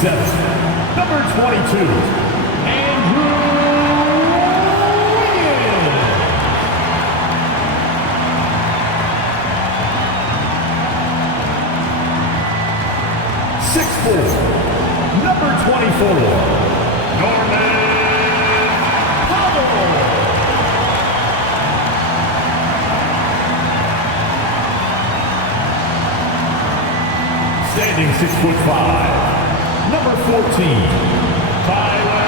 7, number 22, Andrew Wiggins. 6'4", number 24, Norman Powell. Standing 6'5", number 14, Tyler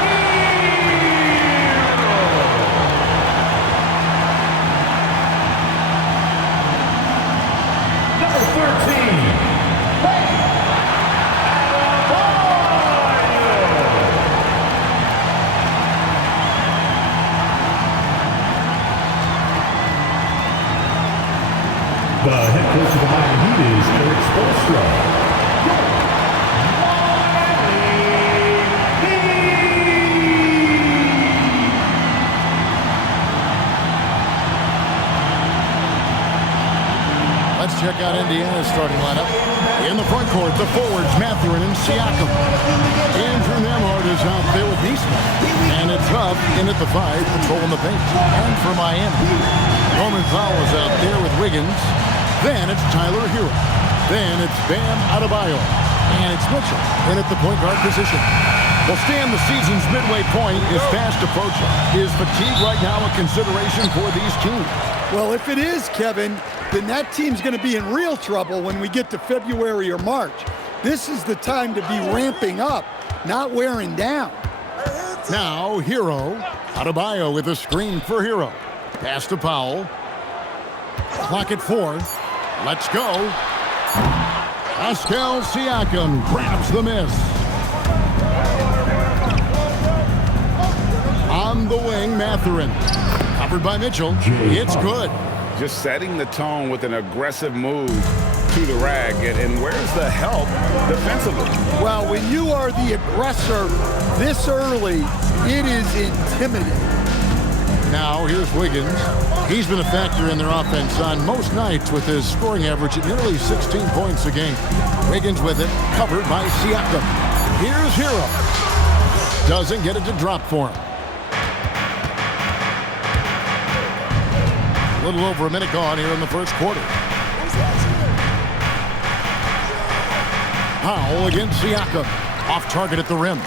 Hero. Number 13, the head coach of the Miami Heat is Eric Spoelstra. Let's check out Indiana's starting lineup. In the front court, the forwards, Mathurin and Siakam. Andrew Nemhard is out there with Neesmith. And it's Huff in at the 5, patrolling the paint. And for Miami, Norman Powell is out there with Wiggins. Then it's Tyler Hero. Then it's Bam Adebayo. And it's Mitchell in at the point guard position. Well, Stan, the season's midway point is fast approaching. Is fatigue right now a consideration for these teams? Well, if it is, Kevin, then that team's going to be in real trouble when we get to February or March. This is the time to be ramping up, not wearing down. Now, Hero. Adebayo with a screen for Hero. Pass to Powell. Clock at 4. Let's go. Pascal Siakam grabs the miss. On the wing, Mathurin. Covered by Mitchell. It's good. Just setting the tone with an aggressive move to the rag. And where's the help defensively? Well, when you are the aggressor this early, it is intimidating. Now, here's Wiggins. He's been a factor in their offense on most nights with his scoring average at nearly 16 points a game. Wiggins with it, covered by Siakam. Here's Hero. Doesn't get it to drop for him. A little over a minute gone here in the first quarter. Powell against Siakam. Off target at the rim.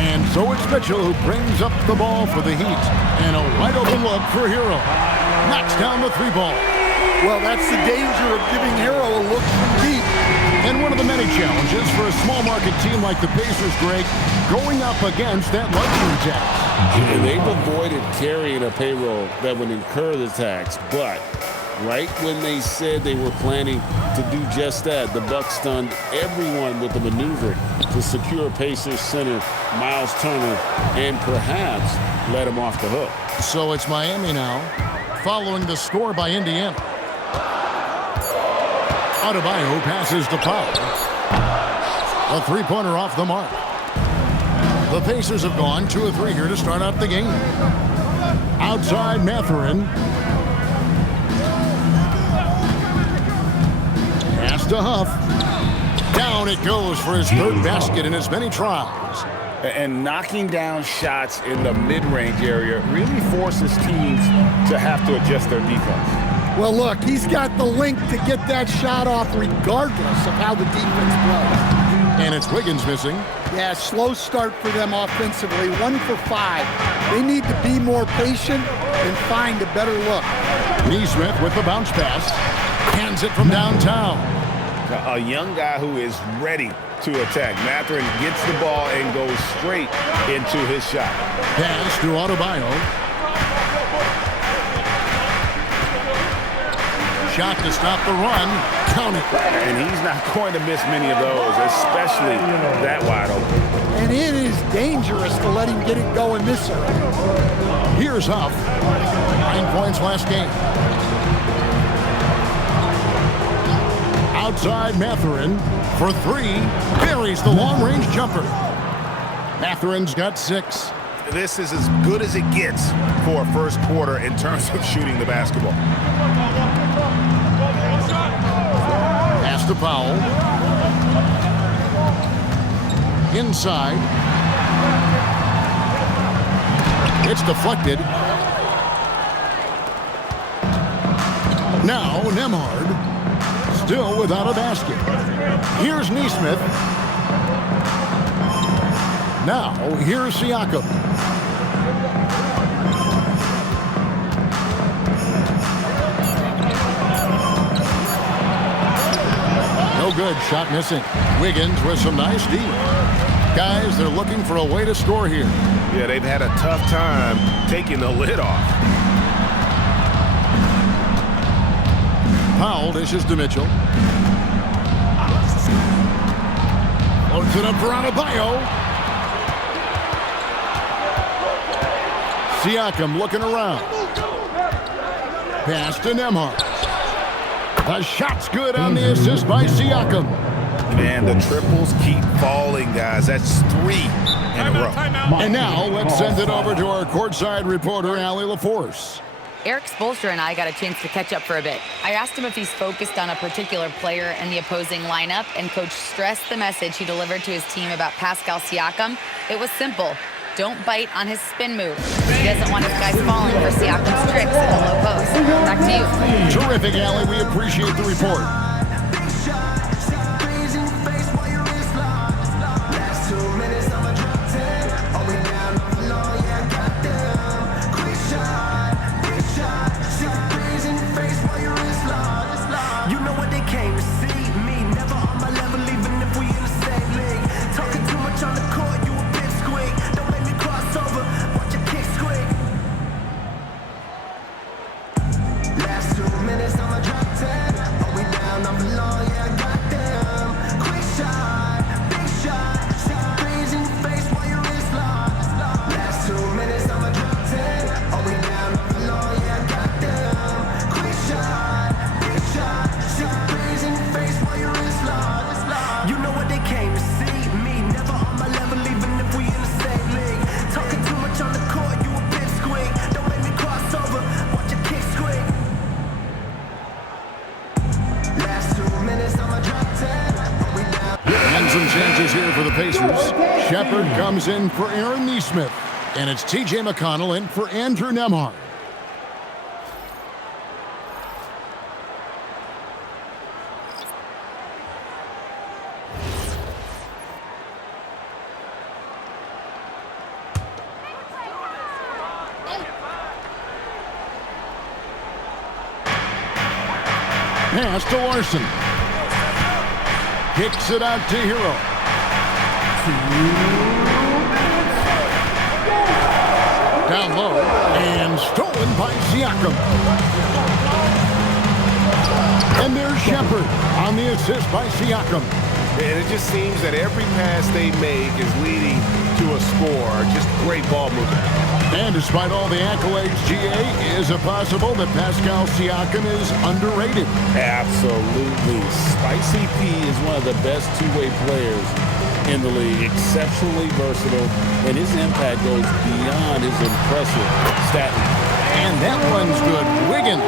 And so it's Mitchell who brings up the ball for the Heat. And a wide open look for Hero. Knocks down the 3-ball. Well, that's the danger of giving Hero a look from deep. And one of the many challenges for a small market team like the Pacers, Greg, going up against that luxury tax. And they've avoided carrying a payroll that would incur the tax, but right when they said they were planning to do just that, the Bucks stunned everyone with the maneuver to secure Pacers center Miles Turner and perhaps let him off the hook. So it's Miami now, following the score by Indiana. Adebayo passes to Powell. A three-pointer off the mark. The Pacers have gone 2 of 3 here to start out the game. Outside Mathurin. Pass to Huff. Down it goes for his 3rd basket in as many trials. And knocking down shots in the mid-range area really forces teams to have to adjust their defense. Well, look, he's got the link to get that shot off regardless of how the defense plays. And it's Wiggins missing. Yeah, slow start for them offensively, 1 for 5. They need to be more patient and find a better look. Neesmith with the bounce pass. Hands it from downtown. A young guy who is ready to attack. Mathurin gets the ball and goes straight into his shot. Pass to Adebayo. Shot to stop the run. Count it. And he's not going to miss many of those, especially that wide open. And it is dangerous to let him get it going this early. Here's Huff. 9 points last game. Outside Mathurin for 3. Buries the long-range jumper. Mathurin's got 6. This is as good as it gets for a first quarter in terms of shooting the basketball. Pass to Powell. Inside. It's deflected. Now Nemhard. Still without a basket. Here's Neesmith. Now here's Siakam. No good. Shot missing. Wiggins with some nice D. Guys, they're looking for a way to score here. Yeah, they've had a tough time taking the lid off. Powell dishes to Mitchell. Floats it up for Adebayo. Siakam looking around. Pass to Nemhard. The shot's good on the assist by Siakam. Man, the triples keep falling, guys. That's 3 in a row. And now let's send it over to our courtside reporter, Allie LaForce. Eric Spoelstra and I got a chance to catch up for a bit. I asked him if he's focused on a particular player in the opposing lineup, and Coach stressed the message he delivered to his team about Pascal Siakam. It was simple. Don't bite on his spin move. He doesn't want his guys falling for Siakam's tricks in the low post. Back to you. Terrific, Allie. We appreciate the report. Some changes here for the Pacers. Shepard comes in for Aaron Neesmith. And it's T.J. McConnell in for Andrew Nemhard. Pass to Larson. Kicks it out to Hero. Down low and stolen by Siakam. And there's Shepard on the assist by Siakam. And it just seems that every pass they make is leading to a score. Just great ball movement. And despite all the accolades, GA, is it possible that Pascal Siakam is underrated? Absolutely. Spicy P is one of the best two-way players in the league. Exceptionally versatile, and his impact goes beyond his impressive stat line. And that one's good. Wiggins.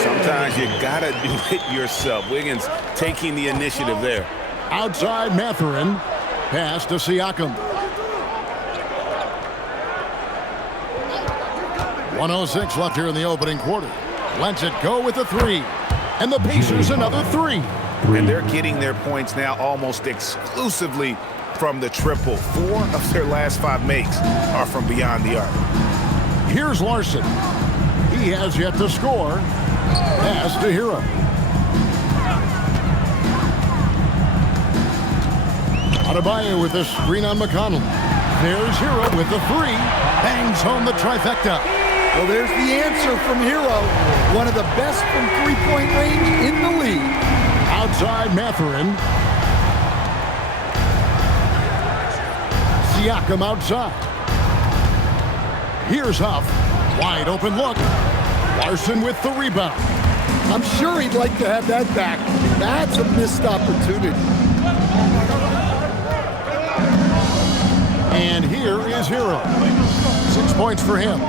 Sometimes you gotta do it yourself. Wiggins taking the initiative there. Outside Mathurin. Pass to Siakam. 1:06 left here in the opening quarter. Lets it go with a 3. And the Pacers another 3. And they're getting their points now almost exclusively from the triple. 4 of their last 5 makes are from beyond the arc. Here's Larson. He has yet to score. Pass to Hero. Adebayo with the screen on McConnell. There's Hero with the 3. Bangs home the trifecta. Well, there's the answer from Hero. One of the best from three-point range in the league. Outside Mathurin. Siakam outside. Here's Huff. Wide open look. Larson with the rebound. I'm sure he'd like to have that back. That's a missed opportunity. And here is Hero. 6 points for him.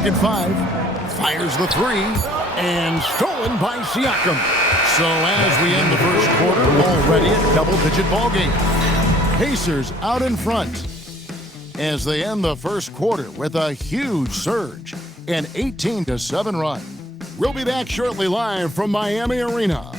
clock at 5. Fires the 3. And stolen by Siakam. So as we end the first quarter, already a double-digit ball game. Pacers out in front as they end the first quarter with a huge surge, an 18-7 run. We'll be back shortly live from Miami Arena.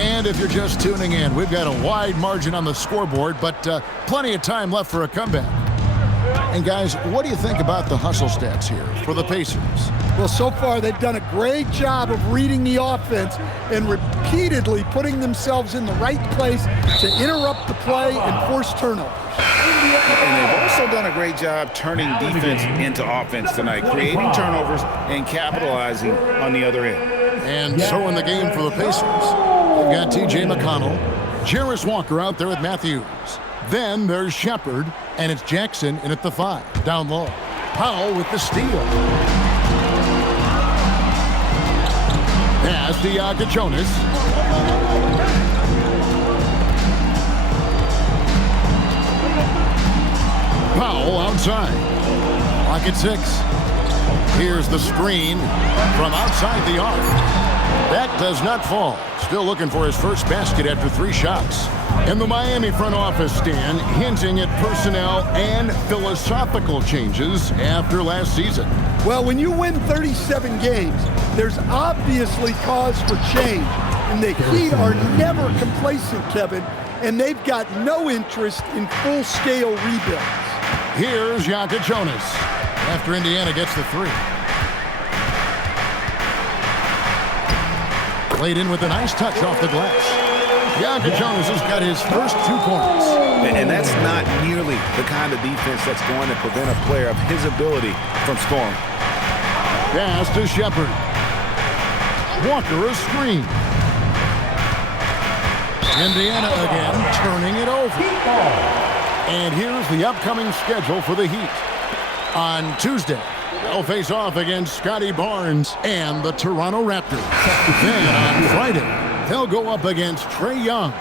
And if you're just tuning in, we've got a wide margin on the scoreboard, but plenty of time left for a comeback. And guys, what do you think about the hustle stats here for the Pacers? Well, so far they've done a great job of reading the offense and repeatedly putting themselves in the right place to interrupt the play and force turnovers. And they've also done a great job turning defense into offense tonight, creating turnovers and capitalizing on the other end. And so in the game for the Pacers, we've got T.J. McConnell, Jarris Walker out there with Matthews. Then there's Shepard, and it's Jackson in at the 5, down low. Powell with the steal. Pass to Jonas. Powell outside. Clock at 6. Here's the screen from outside the arc. That does not fall. Still looking for his first basket after 3 shots. And the Miami front office, Stan, hinting at personnel and philosophical changes after last season. Well, when you win 37 games, there's obviously cause for change. And the Heat are never complacent, Kevin, and they've got no interest in full-scale rebuilds. Here's Jonas after Indiana gets the 3. Played in with a nice touch off the glass. Jonas has got his first 2 points. And that's not nearly the kind of defense that's going to prevent a player of his ability from scoring. Pass to Shepard. Walker a screen. Indiana again turning it over. And here's the upcoming schedule for the Heat. On Tuesday, they'll face off against Scotty Barnes and the Toronto Raptors. Then on Friday, they'll go up against Trae Young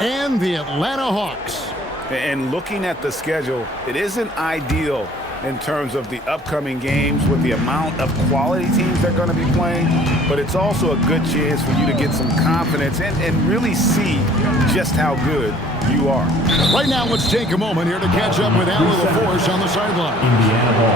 and the Atlanta Hawks. And looking at the schedule, it isn't ideal in terms of the upcoming games with the amount of quality teams they're going to be playing, but it's also a good chance for you to get some confidence and really see just how good you are. Right now, let's take a moment here to catch up with Allie LaForce on the sideline.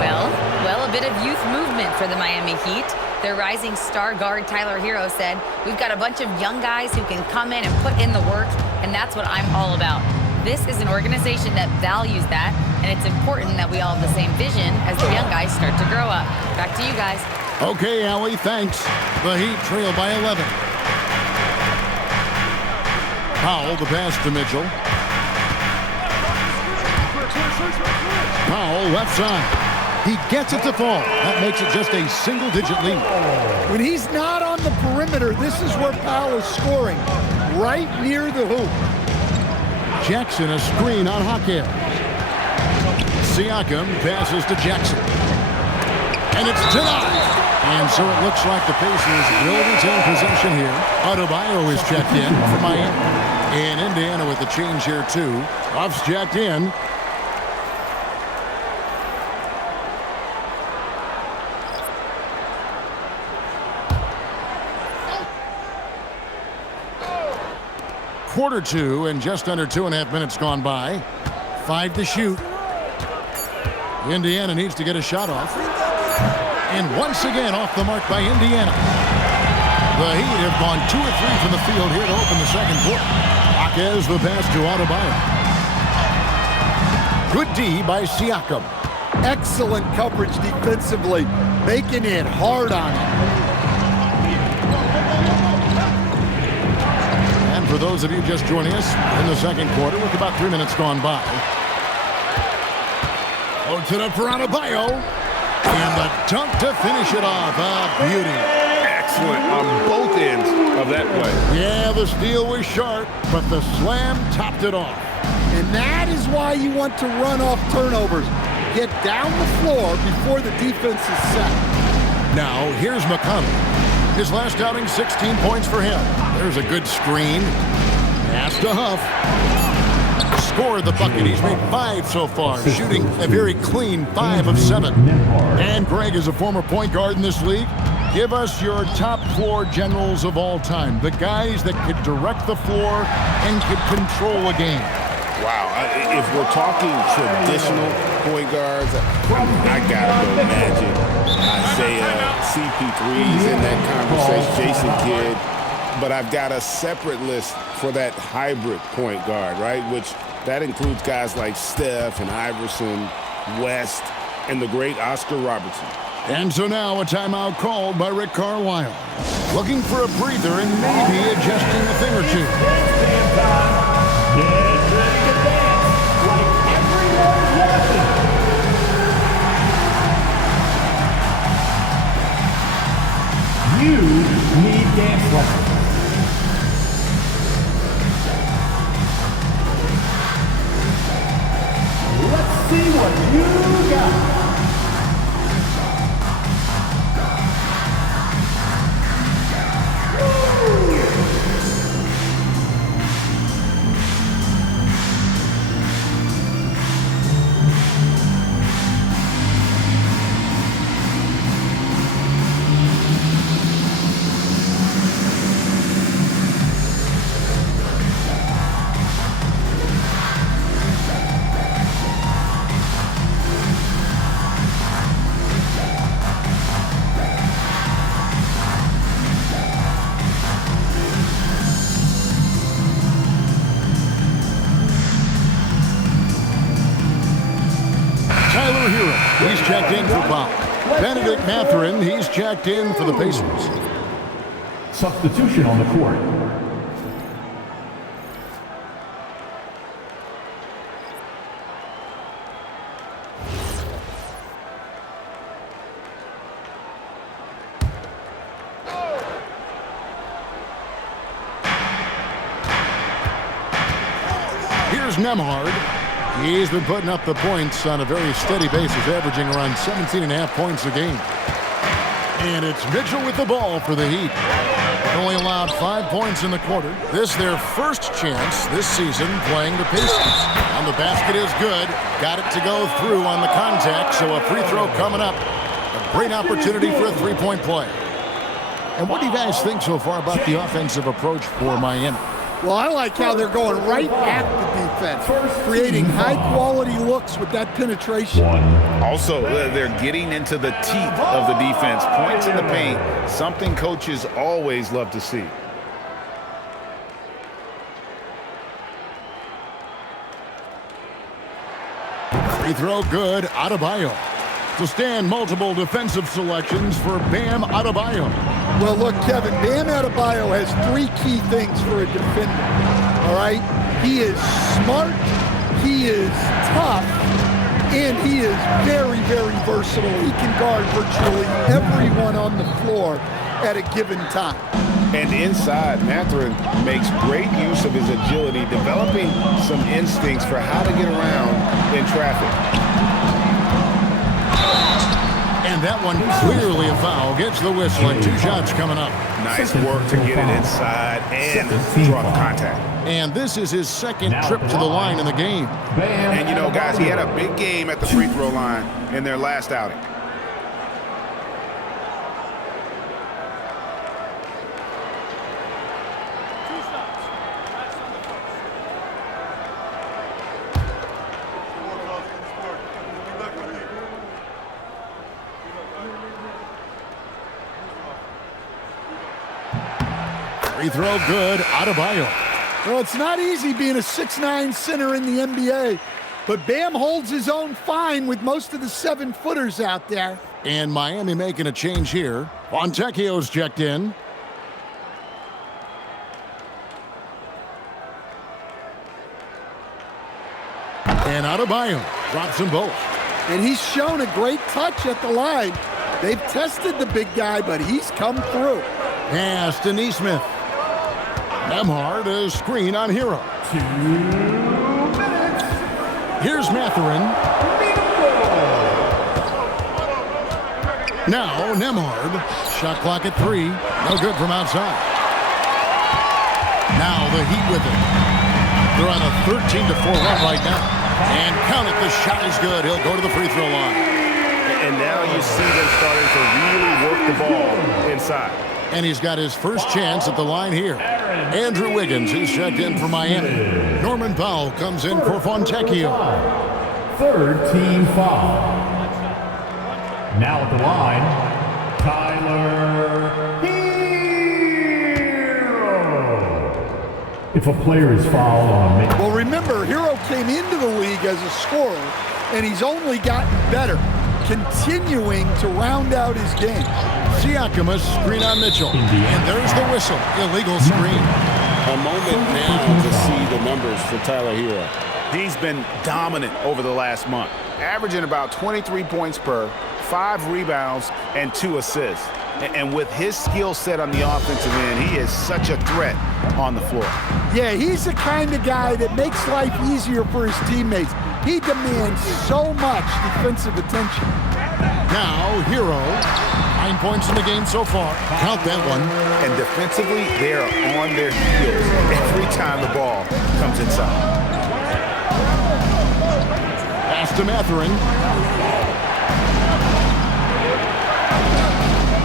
Well, a bit of youth movement for the Miami Heat. Their rising star guard, Tyler Hero, said, "We've got a bunch of young guys who can come in and put in the work, and that's what I'm all about." This is an organization that values that, and it's important that we all have the same vision as the young guys start to grow up. Back to you guys. Okay, Allie, thanks. The Heat trail by 11. Powell, the pass to Mitchell. Powell, left side. He gets it to fall. That makes it just a single-digit lead. When he's not on the perimeter, this is where Powell is scoring, right near the hoop. Jackson, a screen on Hakeem. Siakam passes to Jackson. And it's denied. And so it looks like the Pacers will retain possession here. Adebayo is checked in for Miami. And Indiana with the change here, too. Ruff's checked in. Quarter 2 and just under 2.5 minutes gone by. 5 to shoot. Indiana needs to get a shot off. And once again off the mark by Indiana. The Heat have gone 2 or 3 from the field here to open the second quarter. Jaquez the pass to Adebayo. Good D by Siakam. Excellent coverage defensively, making it hard on him. For those of you just joining us in the second quarter with about 3 minutes gone by. To the Adebayo. And the dunk to finish it off. A beauty. Excellent on both ends of that play. Yeah, the steal was sharp, but the slam topped it off. And that is why you want to run off turnovers. Get down the floor before the defense is set. Now, here's McConnell. His last outing, 16 points for him. There's a good screen. Pass to Huff. Scored the bucket. He's made 5 so far, shooting a very clean 5 of 7. And Greg is a former point guard in this league. Give us your top 4 generals of all time, the guys that could direct the floor and could control a game. Wow, if we're talking traditional point guards, I gotta go Magic, Isaiah, CP3's in that conversation, Jason Kidd. But I've got a separate list for that hybrid point guard, right? Which that includes guys like Steph and Iverson, West, and the great Oscar Robertson. And so now a timeout called by Rick Carlisle. Looking for a breather and maybe adjusting a thing or two. You need dance lessons. Let's see what you got. He's checked in for Pop. Benedict Mathurin, he's checked in for the Pacers. Substitution on the court. Here's Nemhard. He's been putting up the points on a very steady basis, averaging around 17.5 points a game. And it's Mitchell with the ball for the Heat. Only allowed 5 points in the quarter. This their first chance this season playing the Pacers. And the basket is good. Got it to go through on the contact, so a free throw coming up. A great opportunity for a three-point play. And what do you guys think so far about the offensive approach for Miami? Well, I like how they're going right at the defense, creating high-quality looks with that penetration. Also, they're getting into the teeth of the defense. Points in the paint, something coaches always love to see. Free throw good, Adebayo. To stand multiple defensive selections for Bam Adebayo. Well, look, Kevin, Bam Adebayo has 3 key things for a defender, all right? He is smart, he is tough, and he is very, very versatile. He can guard virtually everyone on the floor at a given time. And inside, Mathurin makes great use of his agility, developing some instincts for how to get around in traffic. And that one clearly a foul. Gets the whistle and 2 shots coming up. Nice work to get it inside and draw the contact. And this is his second trip to the line in the game. And you know, guys, he had a big game at the free throw line in their last outing. Free throw good, Adebayo. Well, it's not easy being a 6'9" center in the NBA, but Bam holds his own fine with most of the 7-footers out there. And Miami making a change here. Fontecchio's checked in. And Adebayo drops them both. And he's shown a great touch at the line. They've tested the big guy, but he's come through. Pass to Neesmith. Nemhard, a screen on Hero. 2 minutes. Here's Mathurin. Now, Nemhard. Shot clock at 3. No good from outside. Now the Heat with it. They're on a 13-4 run right now. And count it, the shot is good. He'll go to the free throw line. And now you see them starting to really work the ball inside. And he's got his first chance at the line here. Andrew Wiggins is checked in for Miami. Norman Powell comes in for Fontecchio. Third team foul. Now at the line, Tyler Hero. If a player is fouled on... Well, remember, Hero came into the league as a scorer, and he's only gotten better, continuing to round out his game. Siakam, a screen on Mitchell. And there's the whistle. Illegal screen. A moment now to see the numbers for Tyler Hero. He's been dominant over the last month, averaging about 23 points per, 5 rebounds, and 2 assists. And with his skill set on the offensive end, he is such a threat on the floor. Yeah, he's the kind of guy that makes life easier for his teammates. He demands so much defensive attention. Now, Hero. 9 points in the game so far. Count that one. And defensively, they are on their heels every time the ball comes inside. Pass to Mathurin.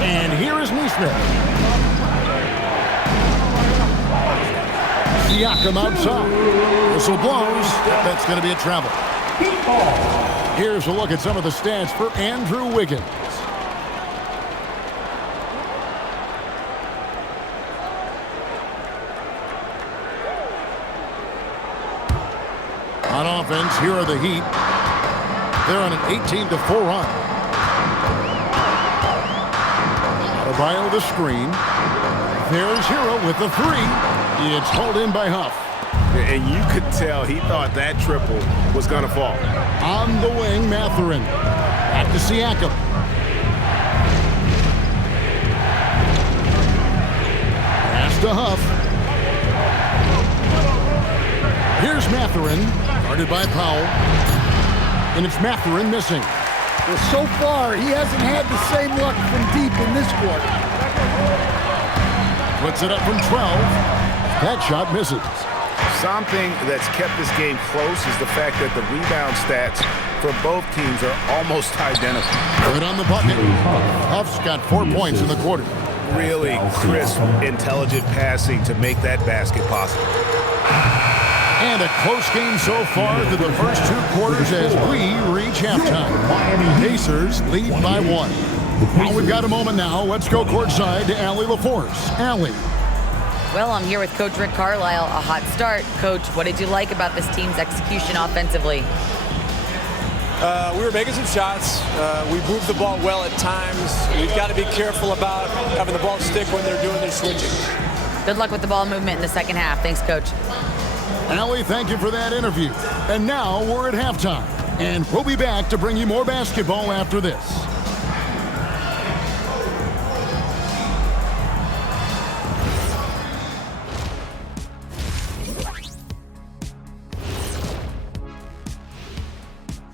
And here is Neesmith. Siakam outside. Whistle blows. That's going to be a travel. Here's a look at some of the stats for Andrew Wiggins. On offense, here are the Heat. They're on an 18-4 run. Adebayo the screen. There's Hero with the 3. It's hauled in by Huff. And you could tell he thought that triple was going to fall. On the wing, Mathurin. Back to Siakam. Pass to Huff. Here's Mathurin. Guarded by Powell. And it's Mathurin missing. Well, so far, he hasn't had the same luck from deep in this quarter. Puts it up from 12. That shot misses. Something that's kept this game close is the fact that the rebound stats for both teams are almost identical. Good on the bucket. Huff's got 4 points in the quarter. Really crisp, intelligent passing to make that basket possible. And a close game so far through the first 2 quarters as we reach halftime. Pacers lead by 1. Well, we've got a moment now. Let's go courtside to Allie LaForce. Allie. Well, I'm here with Coach Rick Carlisle. A hot start. Coach, what did you like about this team's execution offensively? We were making some shots. We moved the ball well at times. We've got to be careful about having the ball stick when they're doing their switching. Good luck with the ball movement in the second half. Thanks, Coach. Allie, thank you for that interview. And now we're at halftime. And we'll be back to bring you more basketball after this.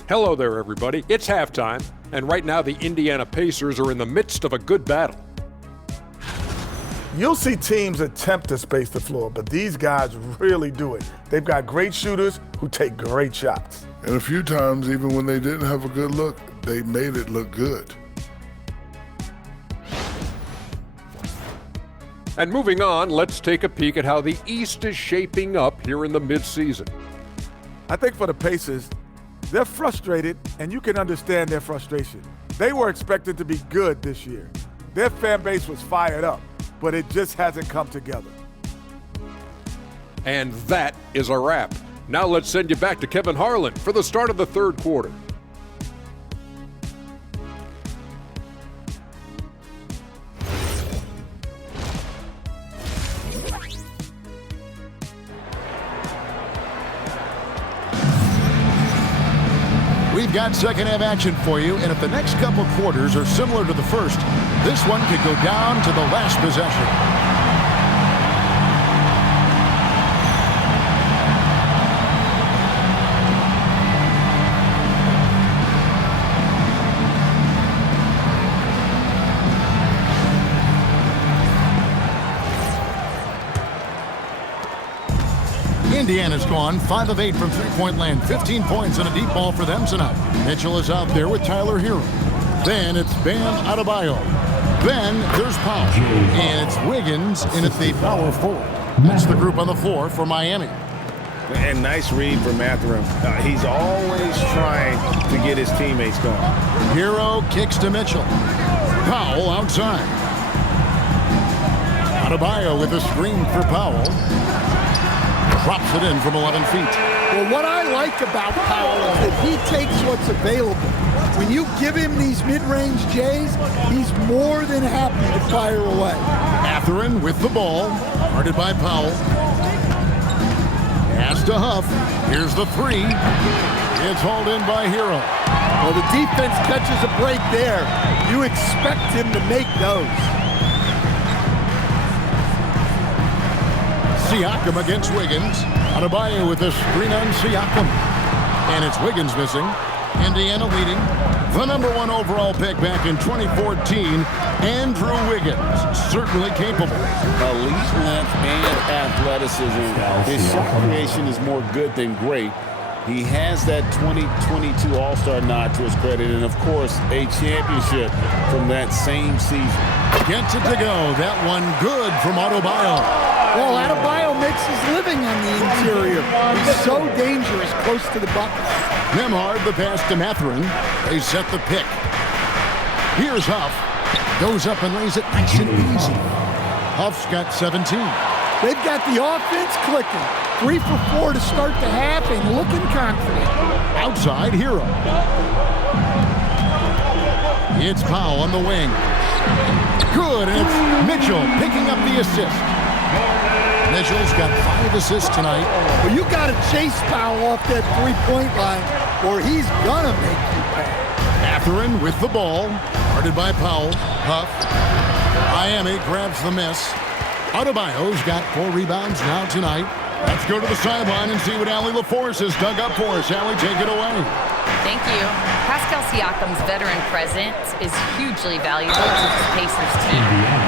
Hello there, everybody. It's halftime, and right now the Indiana Pacers are in the midst of a good battle. You'll see teams attempt to space the floor, but these guys really do it. They've got great shooters who take great shots. And a few times, even when they didn't have a good look, they made it look good. And moving on, let's take a peek at how the East is shaping up here in the midseason. I think for the Pacers, they're frustrated, and you can understand their frustration. They were expected to be good this year. Their fan base was fired up, but it just hasn't come together. And that is a wrap. Now let's send you back to Kevin Harlan for the start of the third quarter. We've got second half action for you, and if the next couple quarters are similar to the first, this one could go down to the last possession. Indiana's gone 5 of 8 from three-point land. 15 points and a deep ball for them tonight. Mitchell is out there with Tyler Hero. Then it's Bam Adebayo. Then there's Powell. And it's Wiggins in at the power forward. That's the group on the floor for Miami. And nice read from Mathurin. He's always trying to get his teammates going. Hero kicks to Mitchell. Powell outside. Adebayo with a screen for Powell. Drops it in from 11 feet. Well, what I like about Powell is that he takes what's available. When you give him these mid-range J's, he's more than happy to fire away. Mathurin with the ball. Guarded by Powell. Pass to Huff. Here's the three. It's hauled in by Hero. Well, the defense catches a break there. You expect him to make those. Siakam against Wiggins. Adebayo with a screen on Siakam. And it's Wiggins missing. Indiana leading. The #1 overall pick back in 2014, Andrew Wiggins. Certainly capable. Elite length and athleticism. His shot creation is more good than great. He has that 2022 All-Star nod to his credit, and of course, a championship from that same season. Gets it to go. That one good from Adebayo. Well, Adebayo makes his living on the interior. He's so dangerous close to the bucket. Nembhard the pass to Mathurin. They set the pick. Here's Huff. Goes up and lays it nice and easy. Huff's got 17. They've got the offense clicking. 3 for 4 to start the half and looking confident. Outside, Hero. It's Powell on the wing. Good, and it's Mitchell picking up the assist. Mitchell's got 5 assists tonight. Well, you got to chase Powell off that three-point line, or he's gonna make you pay. Mathurin with the ball, guarded by Powell. Huff. Miami grabs the miss. Adebayo's got 4 rebounds now tonight. Let's go to the sideline and see what Allie LaForce has dug up for us. Allie, take it away. Thank you. Pascal Siakam's veteran presence is hugely valuable to this Pacers team.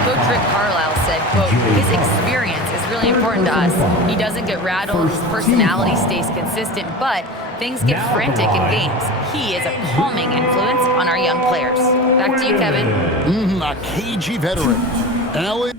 Coach Rick Carlisle said, quote, his experience is really important to us. He doesn't get rattled, his personality stays consistent, but things get frantic in games. He is a calming influence on our young players. Back to you, Kevin. A cagey veteran. Allie.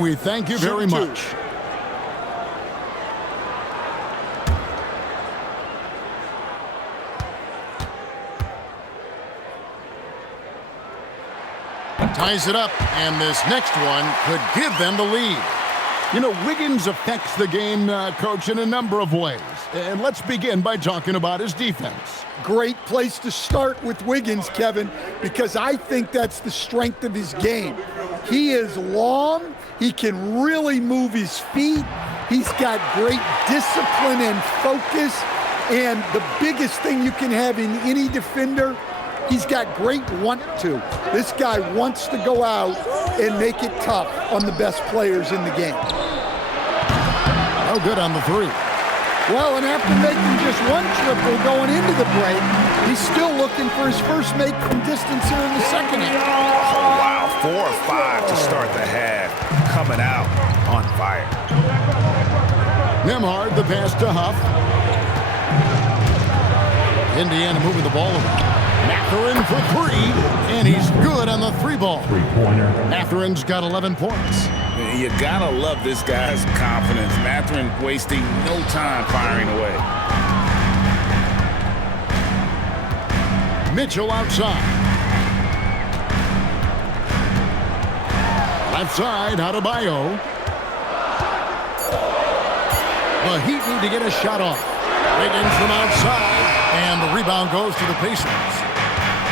We thank you very much. Ties it up, and this next one could give them the lead. You know, Wiggins affects the game, Coach, in a number of ways. And let's begin by talking about his defense. Great place to start with Wiggins, Kevin, because I think that's the strength of his game. He is long. He can really move his feet. He's got great discipline and focus. And the biggest thing you can have in any defender, he's got great want to. This guy wants to go out and make it tough on the best players in the game. Oh, good on the three. Well, and after making just one triple going into the break, he's still looking for his first make from distance here in the second half. Oh, wow. 4 or 5 to start the half. Coming out on fire. Nembhard, the pass to Huff. Indiana moving the ball around. Mathurin for three, and he's good on the three ball. Mathurin's got 11 points. You gotta love this guy's confidence. Mathurin wasting no time firing away. Mitchell outside. Left side, Adebayo. The Heat need to get a shot off. Wiggins from outside, and the rebound goes to the Pacers.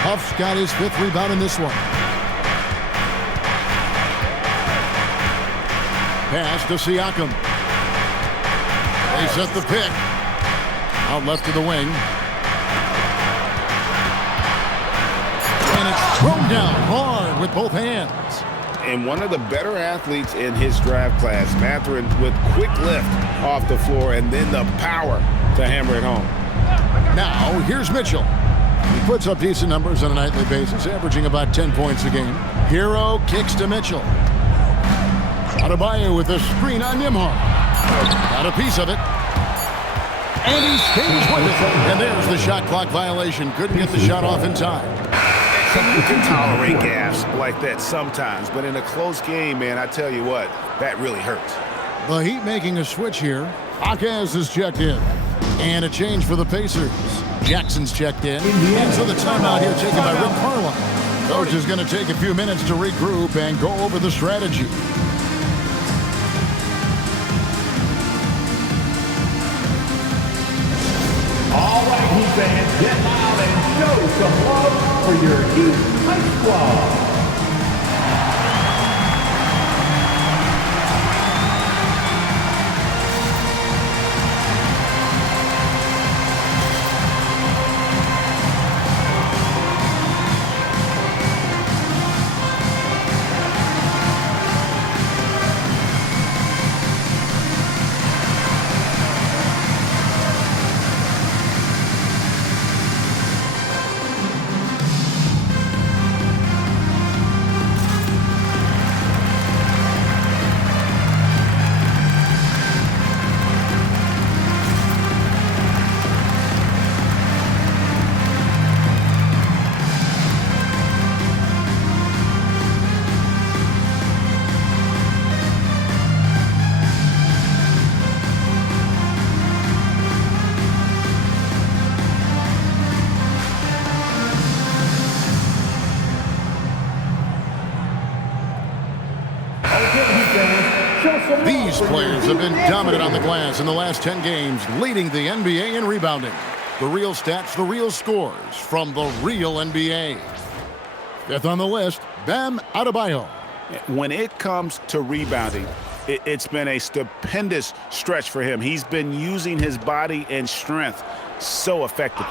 Huff's got his 5th rebound in this one. Pass to Siakam. They set the pick. Out left to the wing. And it's thrown down hard with both hands. And one of the better athletes in his draft class, Mathurin, with quick lift off the floor and then the power to hammer it home. Now, here's Mitchell. He puts up decent numbers on a nightly basis, averaging about 10 points a game. Hero kicks to Mitchell. Adebayo with a screen on Nembhard. Got a piece of it. And he stays with it. And there's the shot clock violation. Couldn't get the shot off in time. You can tolerate gaffes like that sometimes, but in a close game, man, I tell you what, that really hurts. The Heat making a switch here. Hawkins is checked in. And a change for the Pacers. Jackson's checked in. And so the timeout here taken by Rick Carlisle. Coach is going to take a few minutes to regroup and go over the strategy. All right, Heat fans, get loud and show some love for your Heat High Squad. These players have been dominant on the glass in the last 10 games, leading the NBA in rebounding. The real stats, the real scores from the real NBA. 5th on the list, Bam Adebayo. When it comes to rebounding, it's been a stupendous stretch for him. He's been using his body and strength so effectively.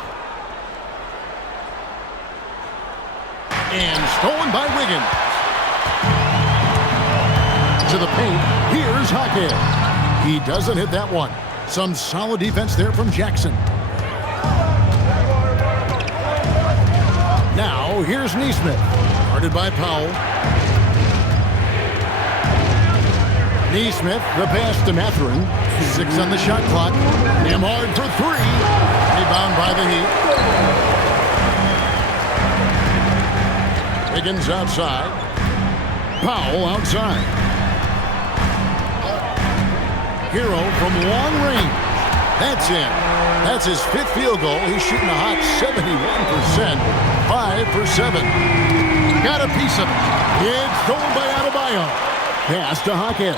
And stolen by Wiggins. To the paint, here's Hawkins. He doesn't hit that one. Some solid defense there from Jackson. Now, here's Nesmith. Guarded by Powell. Nesmith, the pass to Mathurin. 6 on the shot clock. Nembhard for 3. Rebound by the Heat. Wiggins outside. Powell outside. Hero from long range. That's in. That's his 5th field goal. He's shooting a hot 71%. 5 for 7. Got a piece of it. It's stolen by Adebayo. Pass to Hackett.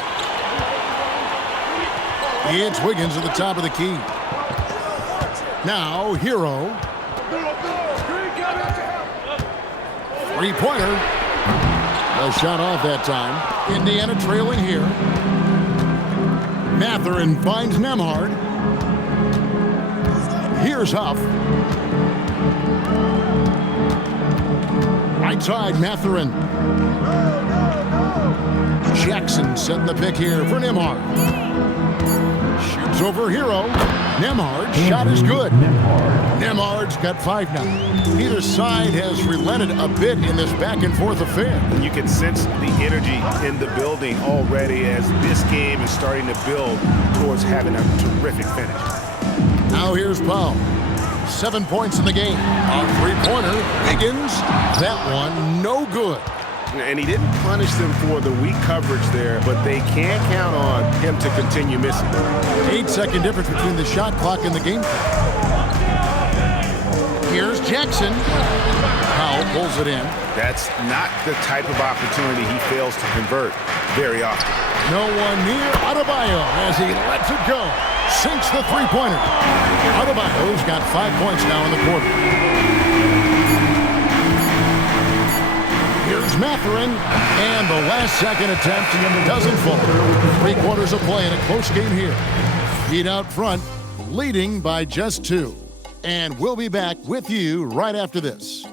It's Wiggins at the top of the key. Now, Hero. 3-pointer. A shot off that time. Indiana trailing here. Mathurin finds Nembhard. Here's Huff. Right side, Mathurin. Jackson setting the pick here for Nembhard. Shoots over Hero. Nembhard, shot is good. Nembhard's got 5 now. Either side has relented a bit in this back-and-forth affair. You can sense the energy in the building already as this game is starting to build towards having a terrific finish. Now here's Powell. 7 points in the game. A 3-pointer. Wiggins. That one no good. And he didn't punish them for the weak coverage there, but they can't count on him to continue missing. 8-second difference between the shot clock and the game. Here's Jackson. Powell pulls it in. That's not the type of opportunity he fails to convert very often. No one near Adebayo as he lets it go. Sinks the 3-pointer. Adebayo's got 5 points now in the quarter. Here's Mathurin, and the last second attempt doesn't fall. 3 quarters of play in a close game here. Heat out front, leading by just 2. And we'll be back with you right after this.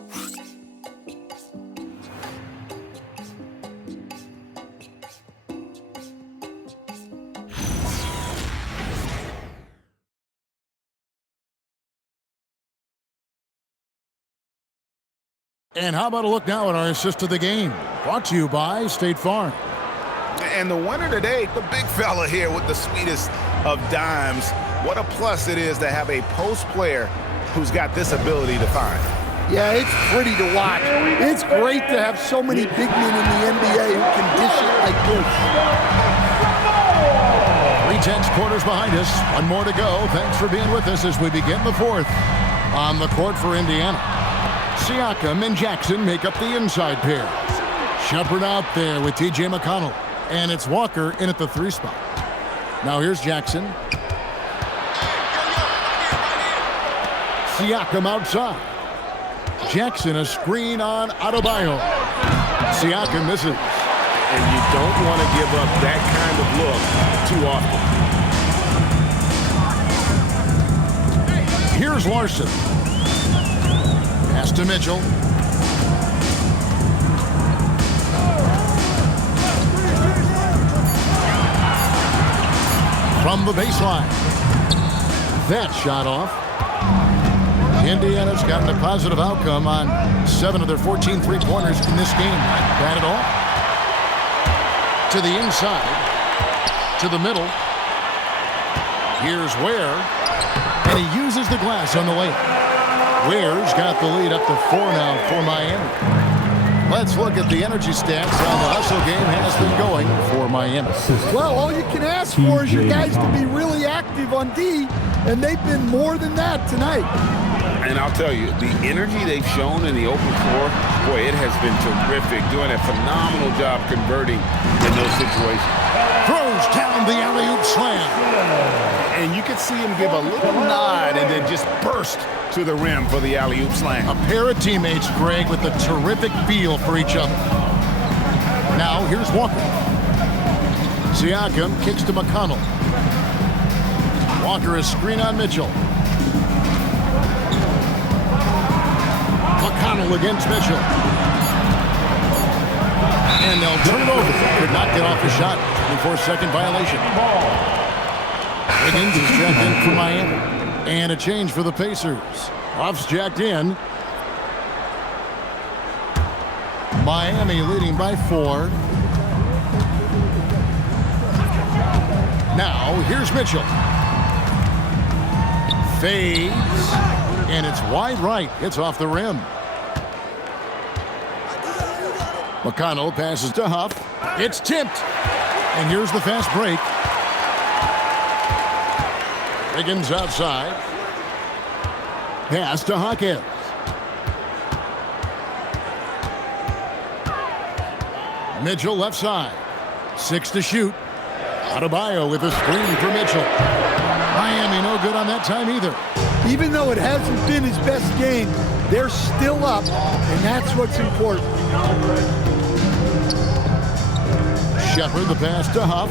And how about a look now at our assist of the game? Brought to you by State Farm. And the winner today, the big fella here with the sweetest of dimes. What a plus it is to have a post player who's got this ability to find. Yeah, it's pretty to watch. It's great to have so many big men in the NBA who can dish it like this. 3 tenths quarters behind us. 1 more to go. Thanks for being with us as we begin the 4th. On the court for Indiana, Siakam and Jackson make up the inside pair. Shepard out there with T.J. McConnell. And it's Walker in at the 3 spot. Now here's Jackson. Siakam outside. Jackson a screen on Adebayo. Siakam misses. And you don't want to give up that kind of look too often. Here's Larson. Pass to Mitchell. From the baseline. That shot off. Indiana's gotten a positive outcome on 7 of their 14 3-pointers in this game. Not bad at all. To the inside. To the middle. Here's Ware. And he uses the glass on the layup. Ware's got the lead up to 4 now for Miami. Let's look at the energy stats on the hustle game has been going for Miami. Well, all you can ask for is your guys to be really active on D, and they've been more than that tonight. And I'll tell you, the energy they've shown in the open floor, boy, it has been terrific. Doing a phenomenal job converting in those situations. Throws down the alley-oop slam. And you could see him give a little nod and then just burst to the rim for the alley-oop slam. A pair of teammates, Greg, with a terrific feel for each other. Now, here's Walker. Siakam kicks to McConnell. Walker is screen on Mitchell. McConnell against Mitchell. And they'll turn it over. Could not get off the shot. 24-second violation. Wiggins is jacked in for Miami. And a change for the Pacers. Ruff's jacked in. Miami leading by 4. Now, here's Mitchell. Fades. And it's wide right. It's off the rim. McConnell passes to Huff. It's tipped. And here's the fast break. Wiggins outside. Pass to Hawkins. Mitchell left side. 6 to shoot. Adebayo with a screen for Mitchell. Miami no good on that time either. Even though it hasn't been his best game, they're still up, and that's what's important. Shepard, the pass to Huff.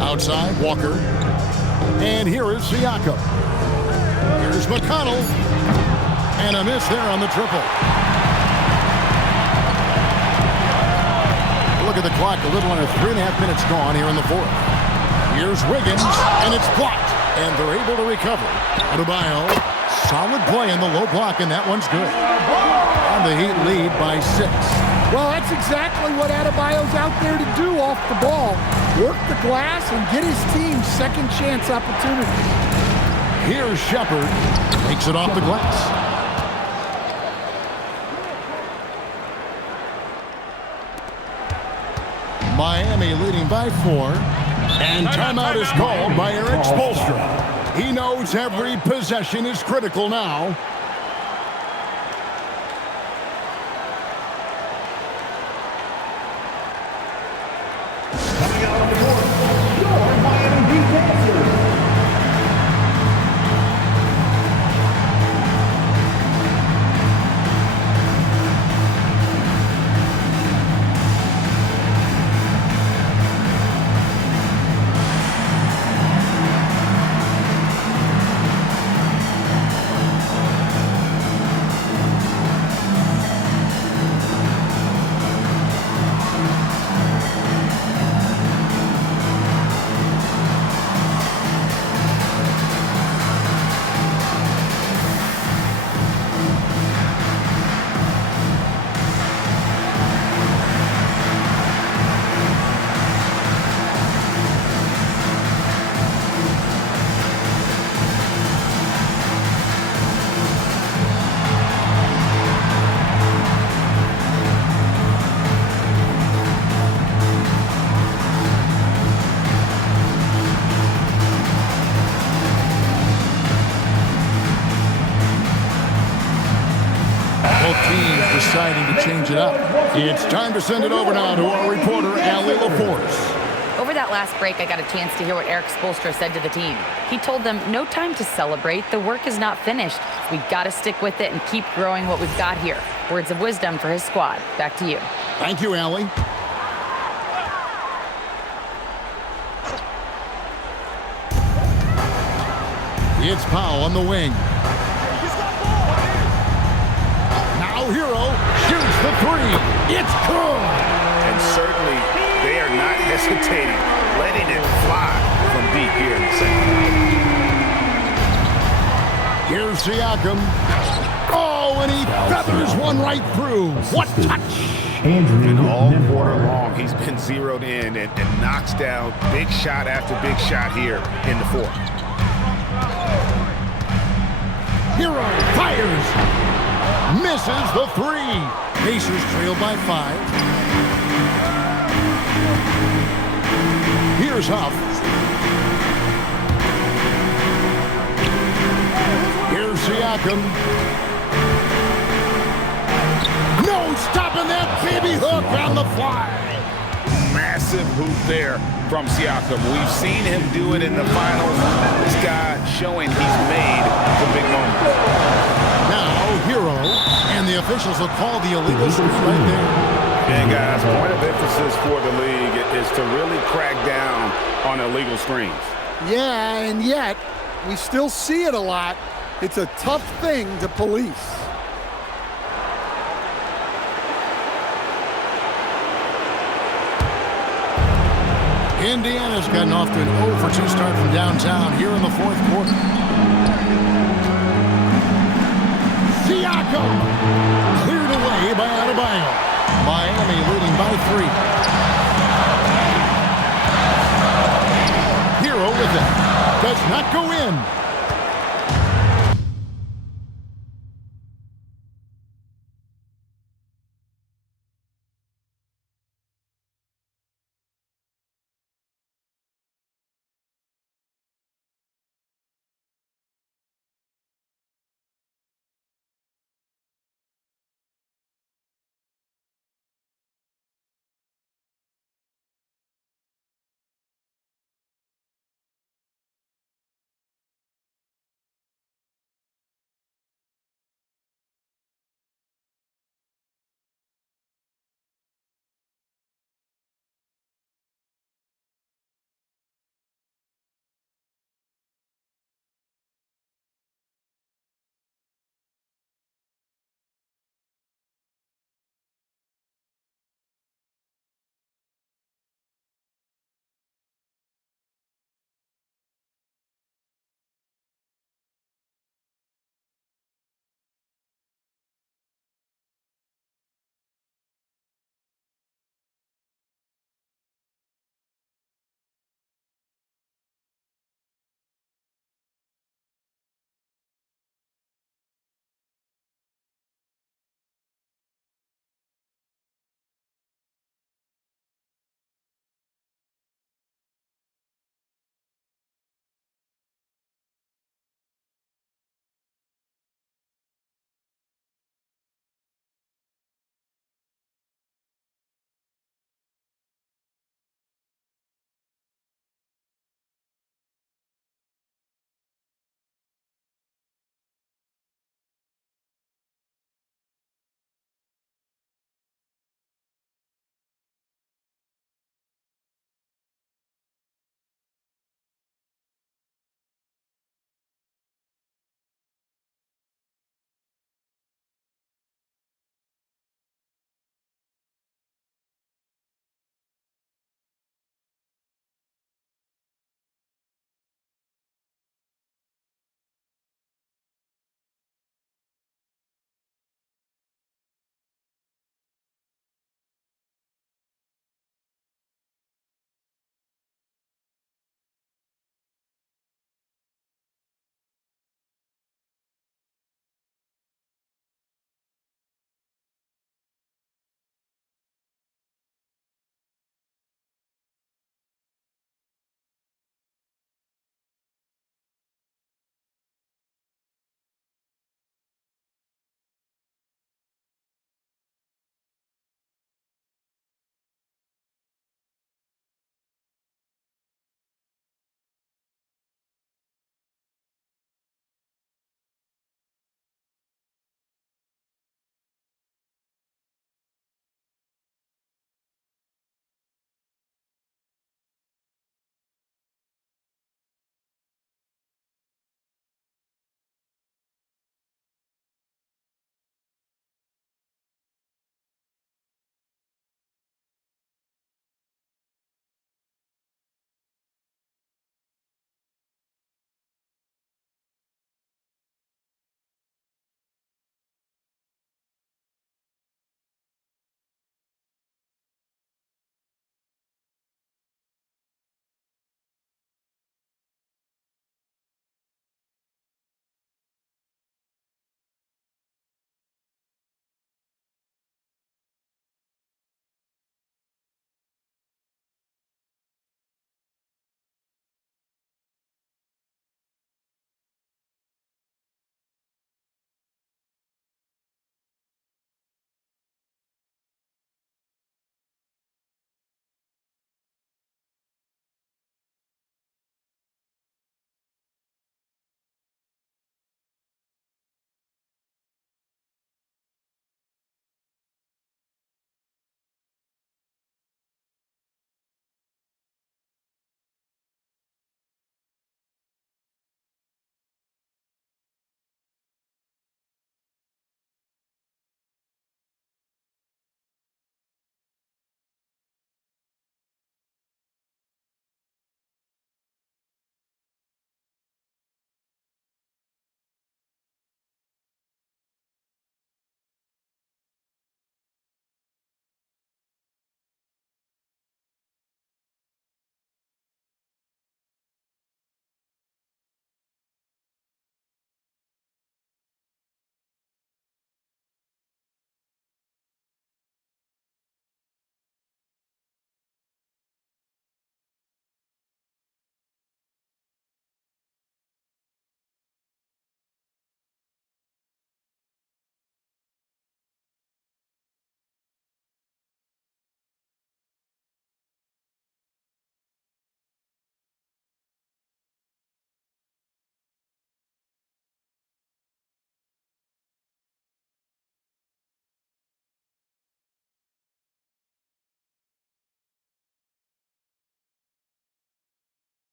Outside, Walker. And here is Siakam. Here's McConnell. And a miss there on the triple. Look at the clock, a little under 3.5 minutes gone here in the fourth. Here's Wiggins, and it's blocked. And they're able to recover. Adebayo, solid play in the low block, and that one's good. And the Heat lead by 6. Well, that's exactly what Adebayo's out there to do off the ball. Work the glass and get his team second chance opportunities. Here's Shepard, takes it off the glass. Miami leading by 4. And timeout is called by Eric Spoelstra. He knows every possession is critical now. Coming out on the court, your Miami Heat dancers. Deciding to change it up. It's time to send it over now to our reporter, Allie LaForce. Over that last break, I got a chance to hear what Eric Spoelstra said to the team. He told them, no time to celebrate. The work is not finished. We got to stick with it and keep growing what we've got here. Words of wisdom for his squad. Back to you. Thank you, Allie. It's Powell on the wing. Hero shoots the 3. It's good. And certainly they are not hesitating, letting it fly from deep here in the second. Here's Siakam. Oh, and he feathers one right through. What touch. And all quarter long, he's been zeroed in and knocks down big shot after big shot here in the fourth. Hero fires. Misses the 3. Pacers trail by 5. Here's Huff. Here's Siakam. No stopping that baby hook on the fly. Massive hoop there from Siakam. We've seen him do it in the finals. This guy showing he's made the big moments. Now, Hero, and the officials will call the illegal screen right there. And guys, point of emphasis for the league is to really crack down on illegal screens. Yeah, and yet, we still see it a lot. It's a tough thing to police. Indiana's gotten off to an 0-for-2 start from downtown here in the fourth quarter. Siakam cleared away by Adebayo. Miami leading by 3. Hero with it. Does not go in.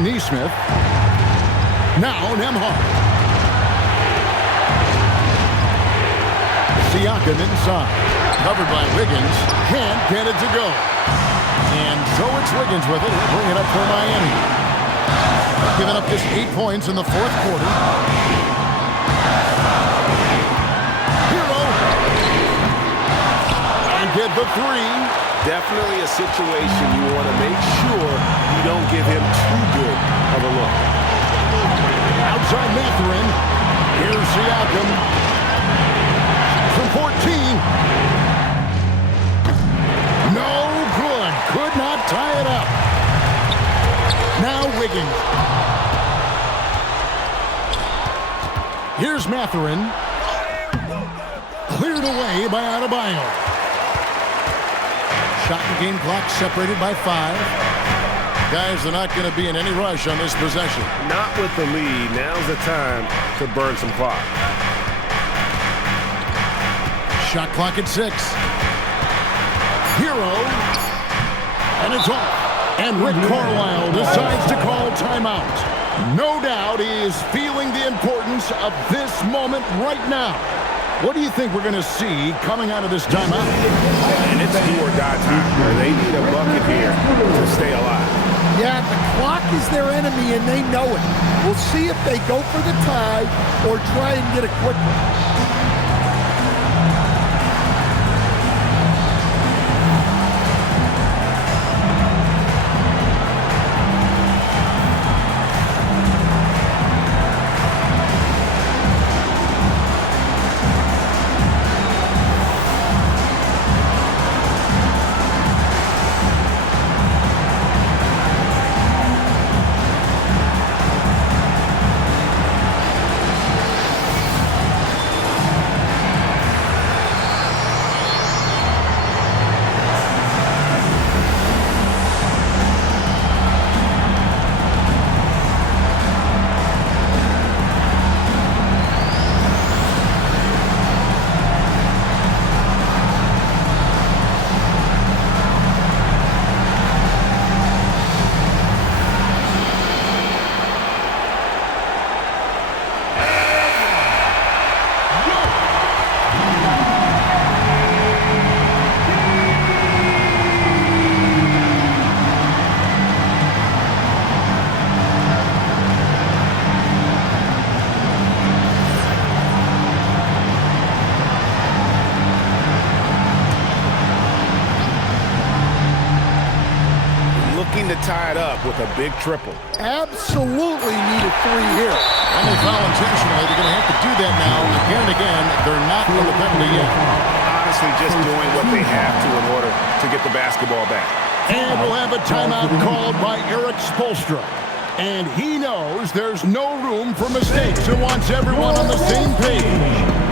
Neesmith. Now Nembhard. Siakam inside. Covered by Wiggins. Can't get it to go. And so it's Wiggins with it. Bring it up for Miami. Giving up just 8 points in the fourth quarter. Hero. And get the three. Definitely a situation you want to make sure you don't give him too good of a look. Outside Mathurin. Here's Siakam. From 14. No good. Could not tie it up. Now Wiggins. Here's Mathurin. Cleared away by Adebayo. Shot and game clock separated by 5. Guys, they're not going to be in any rush on this possession. Not with the lead. Now's the time to burn some clock. Shot clock at 6. Hero. And it's off. And Rick Carlisle decides to call timeout. No doubt he is feeling the importance of this moment right now. What do you think we're going to see coming out of this timeout? And it's do or die time. They need a bucket here to stay alive. Yeah, the clock is their enemy, and they know it. We'll see if they go for the tie or try and get a quick one. To tie it up with a big triple. Absolutely need a 3 here. And they foul intentionally. They're going to have to do that now. Again and again, they're not on the penalty yet. Honestly, just doing what they have to in order to get the basketball back. And we'll have a timeout called by Eric Spoelstra. And he knows there's no room for mistakes and wants everyone on the same page.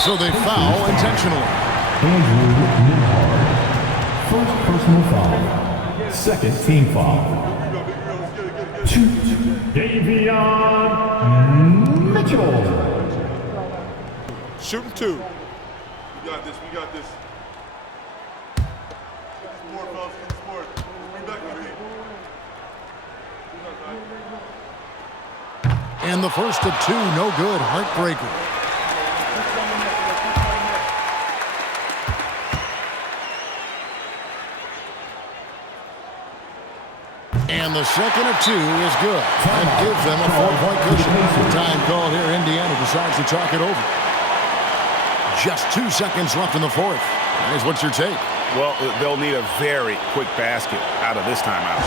So they foul intentionally. Andrew Nembhard. First personal foul. Second team foul. Davion Mitchell. Shooting 2. We got this. Get this board, fellas. Get this board. Bring back the lead. And the first of 2, no good. Heartbreaker. And the second of 2 is good. And gives them a 4-point cushion. Time called here. Indiana decides to talk it over. Just 2 seconds left in the fourth. Guys, what's your take? Well, they'll need a very quick basket out of this timeout.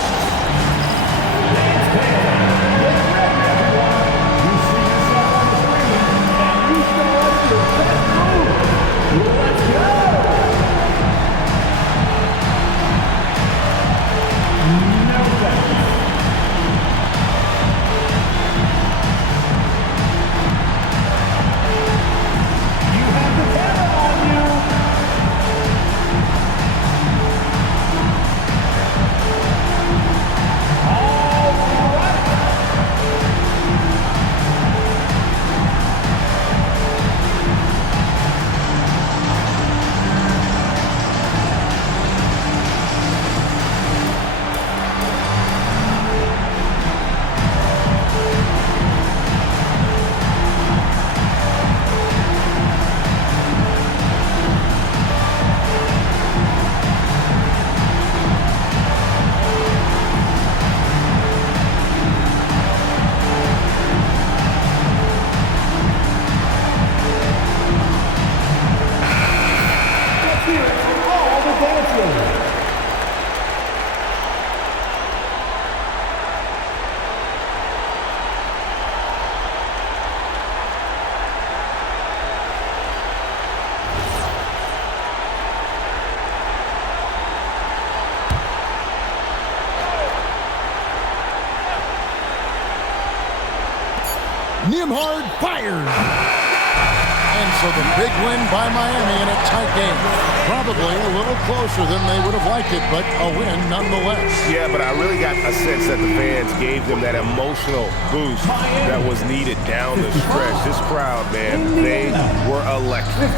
Nembhard fires. And so the big win by Miami in a tight game. Probably a little closer than they would have liked it, but a win nonetheless. Yeah, but I really got a sense that the fans gave them that emotional boost that was needed down the stretch. This crowd, man, they were electric.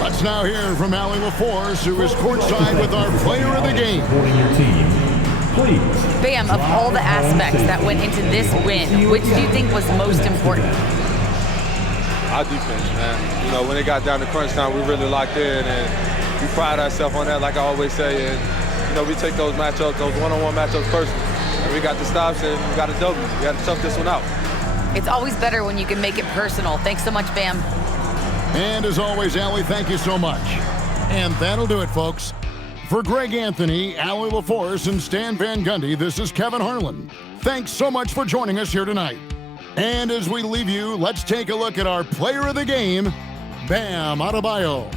Let's now hear from Allie LaForce, who is courtside with our player of the game. Bam, of all the aspects that went into this win, which do you think was most important? Our defense, man. You know, when it got down to crunch time, we really locked in, and we pride ourselves on that, like I always say. And, you know, we take those matchups, those one-on-one matchups personally. And we got the stops, and we got a W. We got to tough this one out. It's always better when you can make it personal. Thanks so much, Bam. And as always, Allie, thank you so much. And that'll do it, folks. For Greg Anthony, Allie LaForce, and Stan Van Gundy, this is Kevin Harlan. Thanks so much for joining us here tonight. And as we leave you, let's take a look at our player of the game, Bam Adebayo.